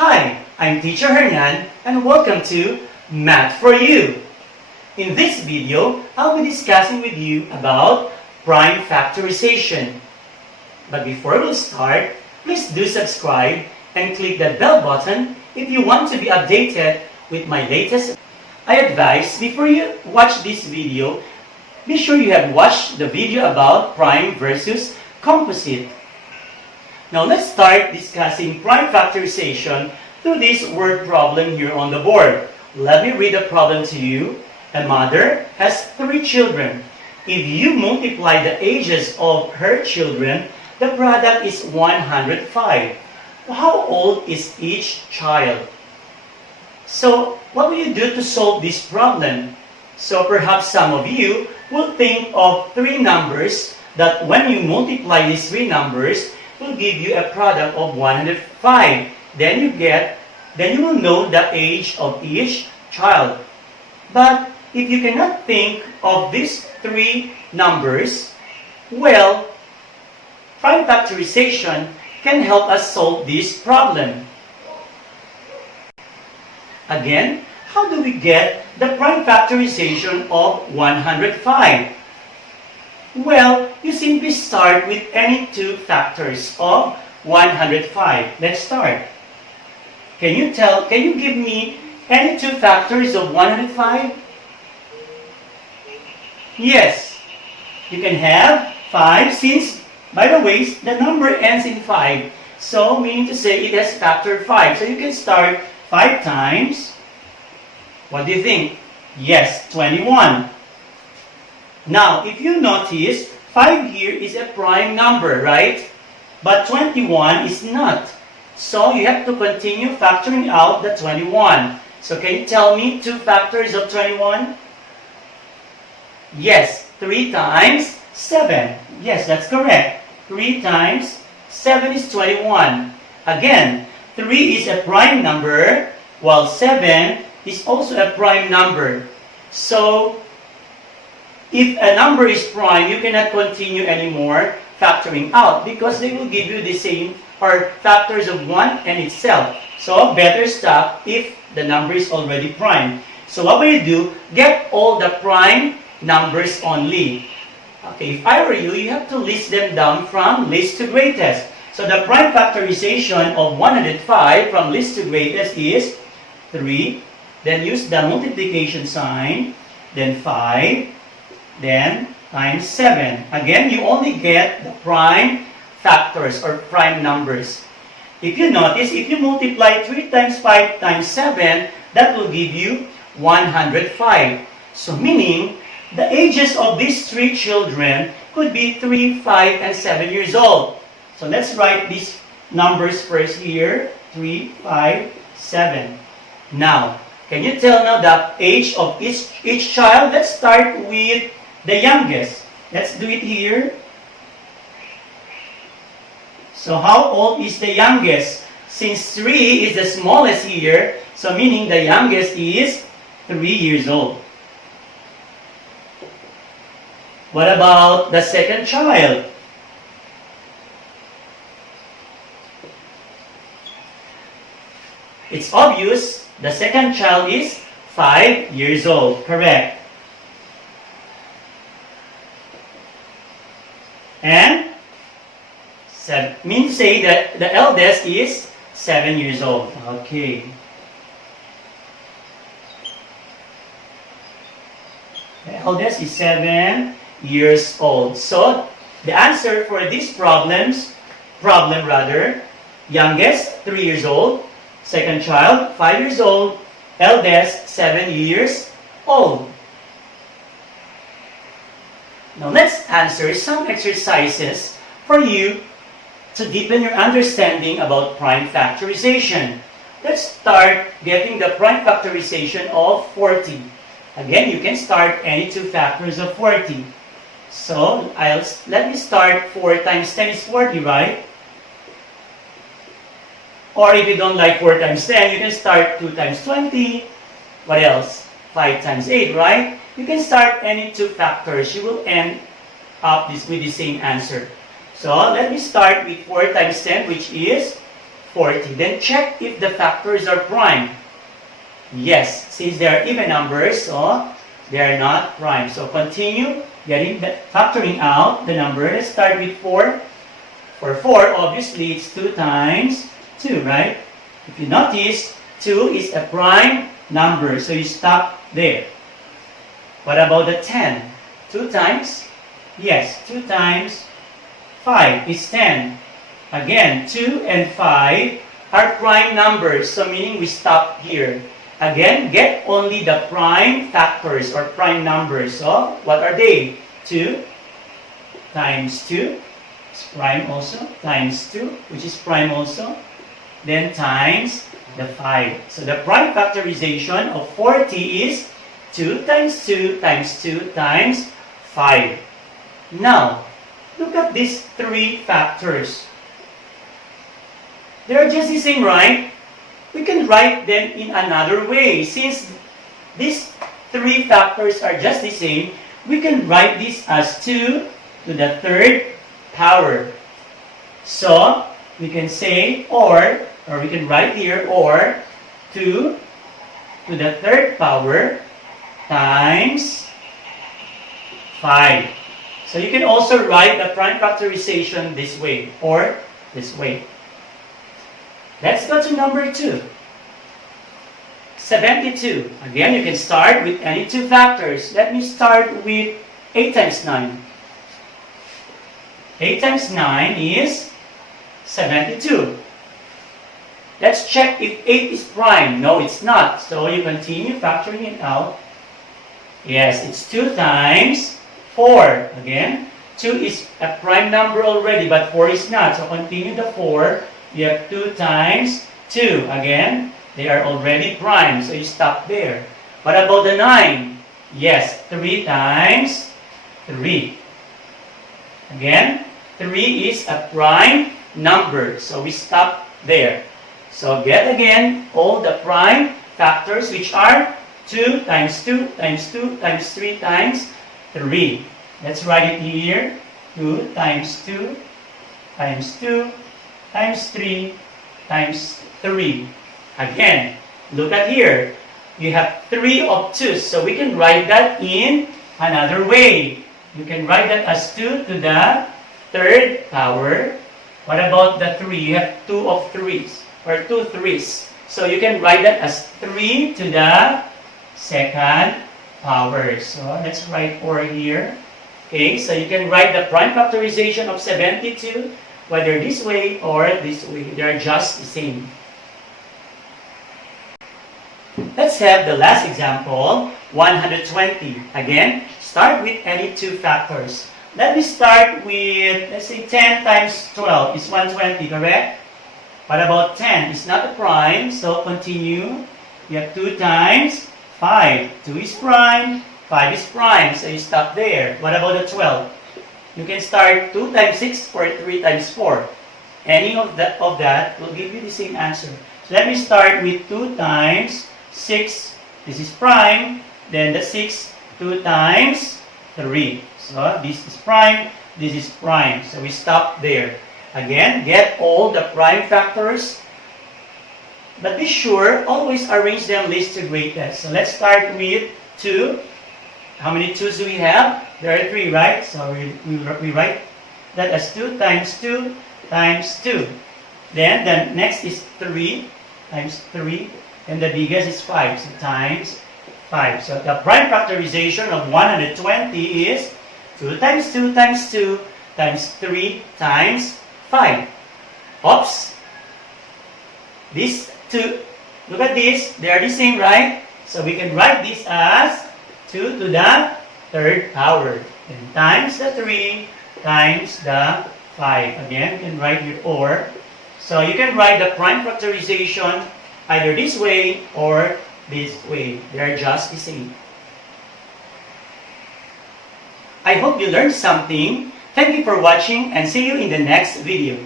Hi, I'm Teacher Hernan and welcome to Math for You. In this video, I'll be discussing with you about prime factorization. But before we start, please do subscribe and click that bell button if you want to be updated with my latest. I advise before you watch this video, be sure you have watched the video about prime versus composite. Now let's start discussing prime factorization through this word problem here on the board. Let me read the problem to you. A mother has 3 children. If you multiply the ages of her children, the product is 105. How old is each child? So, what will you do to solve this problem? So perhaps some of you will think of 3 numbers that when you multiply these 3 numbers will give you a product of 105. Then you will know the age of each child. But if you cannot think of these 3 numbers, well, prime factorization can help us solve this problem. Again, how do we get the prime factorization of 105? Well, you simply start with any 2 factors of 105. Let's start. Can you give me any 2 factors of 105? Yes. You can have 5 since, by the way, the number ends in 5. So, meaning to say it has factor 5. So you can start 5 times, what do you think? Yes, 21. Now, if you notice, 5 here is a prime number, right? But 21 is not. So you have to continue factoring out the 21. So can you tell me 2 factors of 21? Yes, 3 times 7. Yes, that's correct. 3 times 7 is 21. Again, 3 is a prime number, while 7 is also a prime number. So, if a number is prime, you cannot continue anymore factoring out because they will give you the same or factors of 1 and itself. So, better stop if the number is already prime. So, what will you do? Get all the prime numbers only. Okay, if I were you, you have to list them down from least to greatest. So, the prime factorization of 105 from least to greatest is 3. Then use the multiplication sign. Then 5. Then times 7. Again, you only get the prime factors or prime numbers. If you notice, if you multiply 3 times 5 times 7, that will give you 105. So meaning, the ages of these 3 children could be 3, 5, and 7 years old. So let's write these numbers first here. 3, 5, 7. Now, can you tell now the age of each child? Let's start with the youngest. Let's do it here. So how old is the youngest? Since 3 is the smallest here, so meaning the youngest is 3 years old. What about the second child? It's obvious, the second child is 5 years old, correct? And means say that the eldest is 7 years old. Okay. The eldest is 7 years old. So the answer for this problem, youngest 3 years old, second child 5 years old, eldest 7 years old. Now let's answer some exercises for you to deepen your understanding about prime factorization. Let's start getting the prime factorization of 40. Again, you can start any 2 factors of 40. So, let me start 4 times 10 is 40, right? Or if you don't like 4 times 10, you can start 2 times 20. What else? 5 times 8, right? You can start any 2 factors. You will end up with the same answer. So, let me start with 4 times 10, which is 40. Then check if the factors are prime. Yes, since they are even numbers, so they are not prime. So continue factoring out the number. Let's start with 4. For 4, obviously, it's 2 times 2, right? If you notice, 2 is a prime number, so you stop there. What about the 10? 2 times? Yes, 2 times 5 is 10. Again, 2 and 5 are prime numbers, so meaning we stop here. Again, get only the prime factors or prime numbers. So, what are they? 2 times 2 is prime also, times 2, which is prime also, then times the 5. So, the prime factorization of 40 is 2 times 2 times 2 times 5. Now, look at these 3 factors. They're just the same, right? We can write them in another way. Since these 3 factors are just the same, we can write this as 2 to the 3rd power. So, we can say or we can write here or 2 to the 3rd power times 5. So, you can also write the prime factorization this way or this way. Let's go to number 2. 72. Again, you can start with any 2 factors. Let me start with 8 times 9. 8 times 9 is 72. Let's check if 8 is prime. No, it's not. So you continue factoring it out. Yes, it's 2 times 4. Again, 2 is a prime number already, but 4 is not. So continue the 4. You have 2 times 2. Again, they are already prime, so you stop there. What about the 9? Yes, 3 times 3. Again, 3 is a prime number, so we stop there. So get again all the prime factors, which are 2 times 2 times 2 times 3 times 3. Let's write it here. 2 times 2 times 2 times 3 times 3. Again, look at here. You have 3 obtuse, so we can write that in another way. You can write that as 2 to the 3rd power. What about the 3? You have 2 of 3s, or 2 3s. So you can write that as 3 to the 2nd power. So let's write 4 here. Okay, so you can write the prime factorization of 72 whether this way or this way. They are just the same. Let's have the last example, 120. Again, start with any 2 factors. Let me start with, let's say 10 times 12 is 120, correct? What about 10? It's not a prime, so continue. You have 2 times 5. 2 is prime, 5 is prime, so you stop there. What about the 12? You can start 2 times 6 or 3 times 4. Any of that will give you the same answer. So let me start with 2 times 6. This is prime. Then the 6, 2 times 3. So this is prime. This is prime. So we stop there. Again, get all the prime factors. But be sure, always arrange them least to greatest. So let's start with 2. How many 2's do we have? There are 3, right? So we write that as 2 times 2 times 2. Then the next is 3 times 3. And the biggest is 5. So times 5. So the prime factorization of 120 is 2 times 2 times 2 times 3 times 5. Oops. These 2, look at this. They are the same, right? So we can write this as 2 to the 3rd power. And times the 3 times the 5. Again, you can write your or. So you can write the prime factorization either this way or this way. They are just the same. I hope you learned something. Thank you for watching and see you in the next video.